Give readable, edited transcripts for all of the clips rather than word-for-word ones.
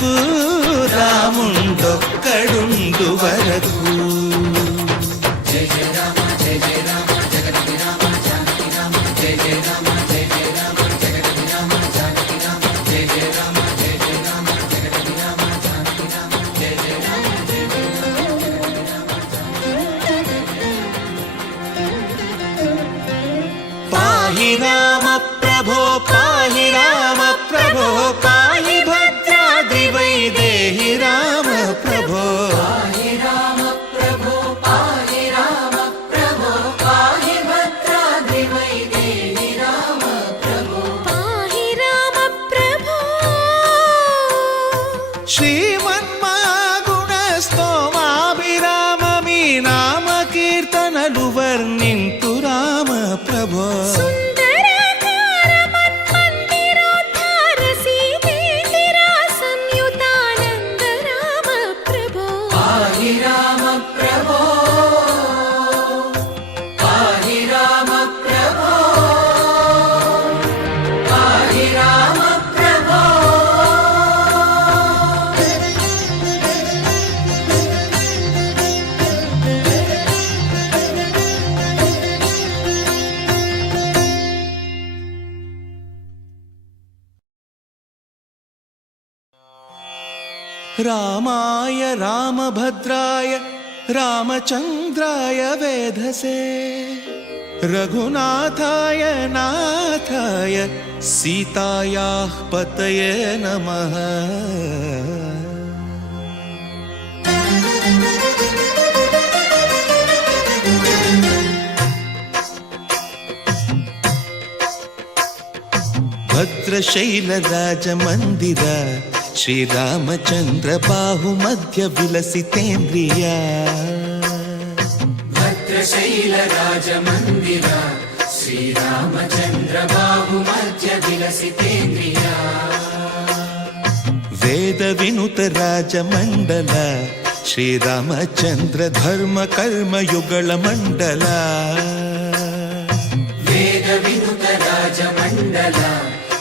మనకు రాముండొక్కడుండు వరకు. జయ జయ రామ జయ జయ రామ జగతి రామ జానకి రామ జయ జయ రామ జయ జయ రామ జగతి రామ జానకి రామ జయ జయ రామ జయ జయ రామ జగతి రామ జానకి రామ జయ జయ రామ జయ జయ రామ జగతి రామ పాహి రామ ప్రభో పాహి రామ ప్రభో పాహి భద్రాద్రి వైదేహి రామ ప్రభో. పాహి రామ ప్రభో పాహి రామ ప్రభో పాహి భద్రాద్రి వైదేహి రామ ప్రభో పాహి రామ ప్రభో. శ్రీమన్మగుణ స్తోమాభిరామ మీ నామ కీర్తనలు వర్ణింతు రామ ప్రభో. సుందరాకార మన్మందిరోద్ధార సీతేందిరా సంయుతానంద రామ ప్రభో. పాహి రామ ప్రభో పాహి రామ ప్రభో పాహి రామ ప్రభో. రామాయ రామభద్రాయ రామచంద్రాయ వేధసే రఘునాథాయ నాథాయ సీతాయాః పతయే నమః. భద్రశైలరాజమందిర శ్రీరామచంద్ర బాహుమధ్య విలసితేంద్రియ. భద్రశైల రాజమందిర శ్రీరామచంద్ర బాహుమధ్య విలసితేంద్రియ. వేద వినుత రాజమండల శ్రీరామచంద్ర ధర్మ కర్మయుగళ మండల. వేద వినుత రాజమండల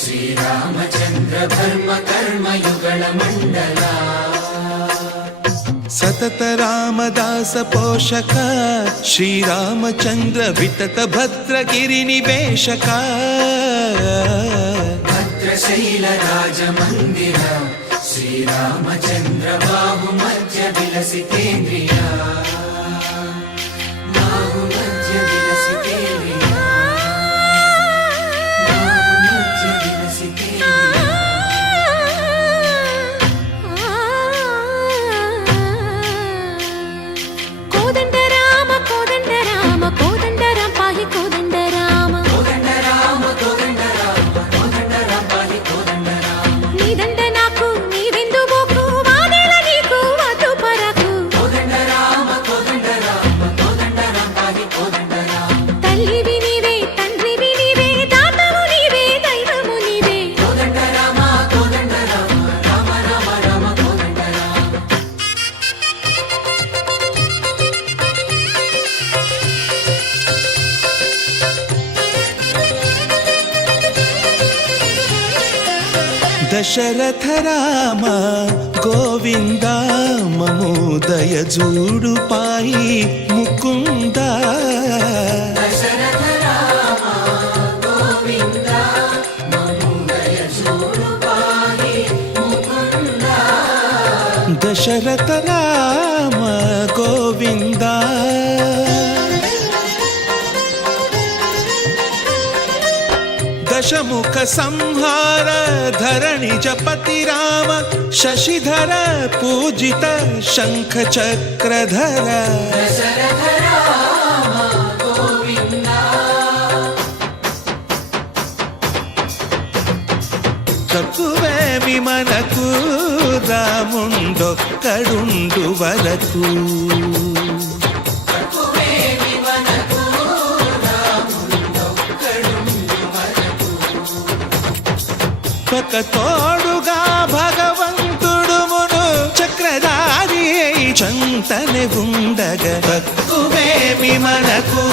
శ్రీరామచంద్ర ధర్మ కర్మయుగళ మండల. సతత రామదాస పోషక శ్రీరామచంద్ర వితత భద్రగిరి నివేశక. భద్రశైల రాజమందిర శ్రీరామచంద్ర బాహుమధ్య విలసితేంద్రియ. బాహుమధ్య విలసితేంద్రియ. బాహుమధ్య విలసితేంద్రియ. కోదండ రామ కోదండ రామ కోదండ రామ పాహి కోదండ రామ. కోదండ రామ కోదండ రామ కోదండ రామ పాహి కోదండ రామ. నీదండ నాకు నీవెందు బోకు వాదేల నీకు వద్దు పరకు. కోదండ రామ కోదండ రామ కోదండ రామ పాహి కోదండ రామ. తల్లివి నీవే తండ్రివి నీవే దాతవు నీవే దైవము నీవే. కోదండ రామ కోదండ రామ రామ రామ రామ కోదండ రామ. దశరథ రామ గోవింద మమోదయ జూడు పాయి ముకుంద. దశరథ రామ గోవింద మముదయ చూడు పాహి ముకుంద. దశరథ రామ గోవింద. దశముఖ సంహార ధరణి జపతి రామ శశిధర పూజిత శంఖ చక్రధర. దశరథ రామ గోవింద. తక్కువేమి మనకు రాముండొక్కడుండు వరకు. తక్కువేమి మనకు రాముండొక్కడుండు వరకు. ఒక తోడుగా భగవంతుడు మును చక్రధారి చంతనే ఉండగా తక్కువేమి మనకు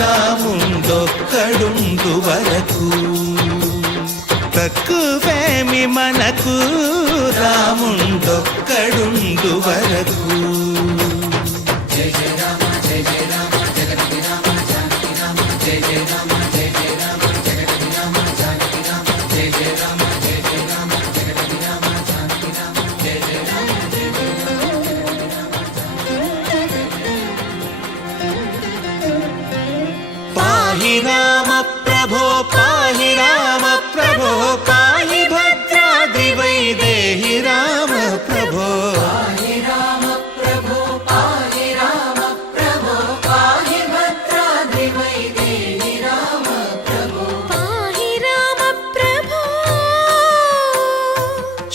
రాముండొక్కడుండు వరకు. తక్కువేమి మనకు రా రాముండొక్కడుండు వరకు. జయ జయ రామ జయ జయ రామ జగతి రామ జానకి రామ జయ జయ రామ జయ జయ రామ జగతి రామ జానకి రామ జయ జయ రామ జయ జయ రామ జగతి రామ జానకి రామ జయ జయ రామ జయ జయ రామ. పాహి రామ ప్రభో పాహి రామ ప్రభో పాహి భద్రాద్రి వైదేహి రామ ప్రభో. పాహి రామ ప్రభో పాహి రామ ప్రభో పాహి భద్రాద్రి వైదేహి రామ ప్రభో. పాహి రామ ప్రభో.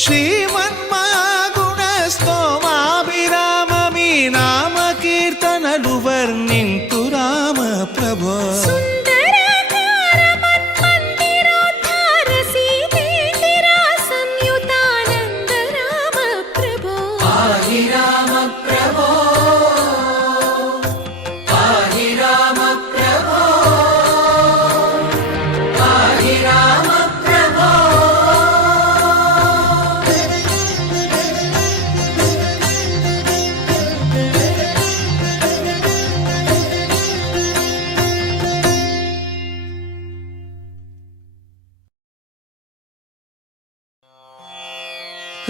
శ్రీమన్మాగుణ స్తోమాభిరామ మీ నామ కీర్తనలు వర్ణింతు రామ ప్రభో. సుందరాకార మన్మందిరోద్ధార సీతేందిరా సంయుతానంద రామ ప్రభో. పాహి రామ ప్రభో పాహి రామ ప్రభో పాహి రామ ప్రభో.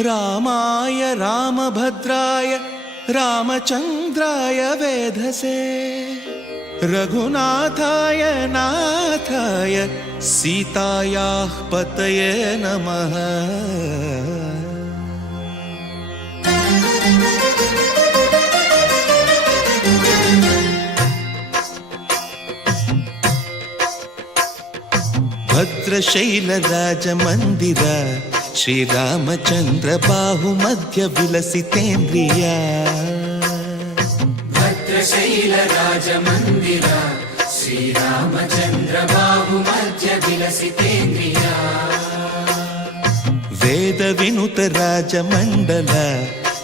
రామాయ రామభద్రాయ రామచంద్రాయ వేధసే రఘునాథాయ నాథాయ సీతాయాః పతయే నమః. భద్రశైలరాజమందిర శ్రీరామచంద్ర బాహుమధ్య విలసితేంద్రియ. భద్రశైల రాజమందిర శ్రీరామచంద్ర బాహుమధ్య విలసితేంద్రియ. వేద వినుత రాజమండల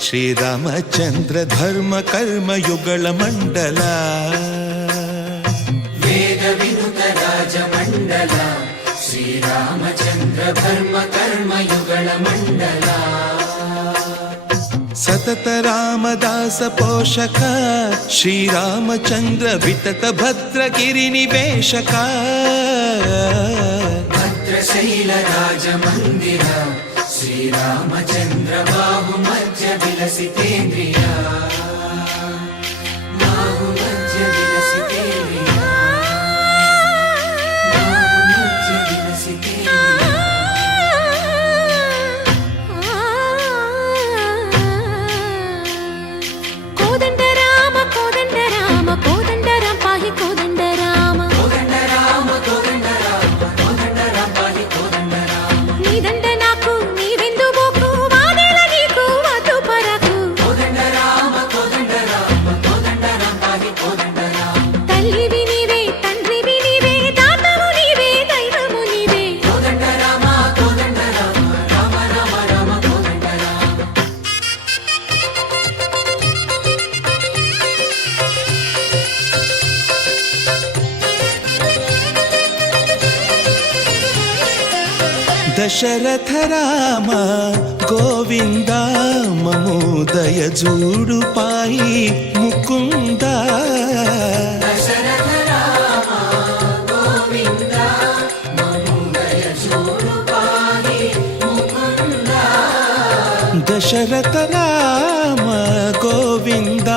శ్రీరామచంద్ర ధర్మ కర్మ యుగళ మండల. వేద వినుత రాజమండల శ్రీరామచంద్ర ధర్మ కర్మ యుగళ మండల. సతత రామదాస పోషక శ్రీరామచంద్ర వితత భద్రగిరి నివేశక. భద్రశైల రాజమందిర శ్రీరామచంద్ర బాహుమధ్య విలసితేంద్రియ. బాహుమధ్య విలసితేంద్రియ. బాహుమధ్య విలసితేంద్రియ. కోదండ రామ కోదండ రామ కోదండ రామ పాహి కోదండ రామ. కోదండ రామ కోదండ రామ కోదండ రామ పాహి కోదండ రామ. నీదండ నాకు నీవెందు బోకు వాదేల నీకు వద్దు పరకు. కోదండ రామ కోదండ రామ కోదండ రామ పాహి కోదండ రామ. తల్లివి నీవే తండ్రివి నీవే దాతవు నీవే దైవము నీవే. కోదండ రామ కోదండ రామ రామ రామ రామ కోదండ రామ. దశరథ రామ గోవింద మమోదయ జూడు పాయి ముకుంద. దశరథ రామ గోవింద మముదయ చూడు పాహి ముకుంద. దశరథ రామ గోవింద.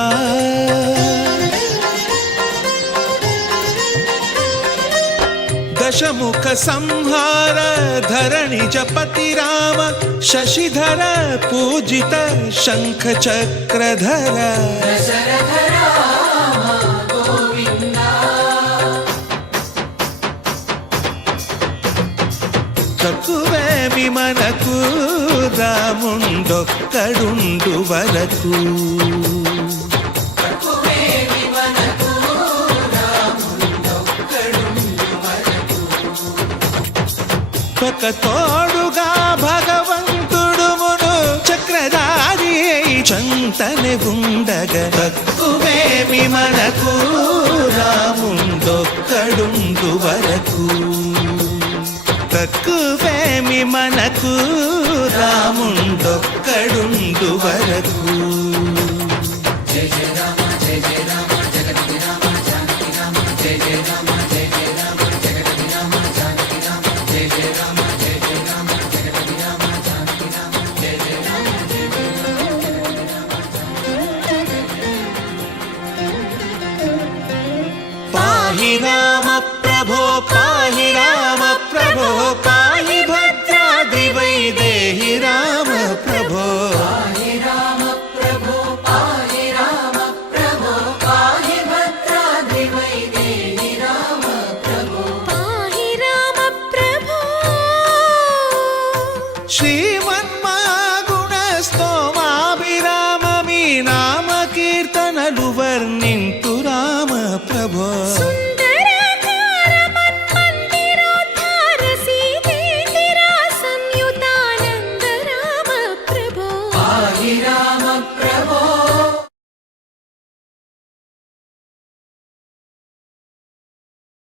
దశముఖ సంహార ధరణి జపతి రామ శశిధర పూజిత శంఖ చక్రధర. దశరథ రామ గోవింద. తక్కువేమి మనకు రాముండొక్కడుండు వరకు. తక్కువేమి మనకు రాముండొక్కడుండు వరకు. ఒక తోడుగా భగవంతుడు మును చక్రధారి చంతనే ఉండగా తక్కువేమి మనకు రాముండొక్కడుండు వరకు. తక్కువేమి మనకు రాముండొక్కడు వరకు జయ జయ రామ జయ జయ రామ జగతి రామ జానకి రామ జయ జయ రామ జయ జయ రామ జగతి రామ జానకి రామ జయ జయ రామ జయ జయ రామ జగతి రామ జానకి రామ జయ జయ రామ జయ జయ పాహి రామ ప్రభో పాహి రామ ప్రభో పాహి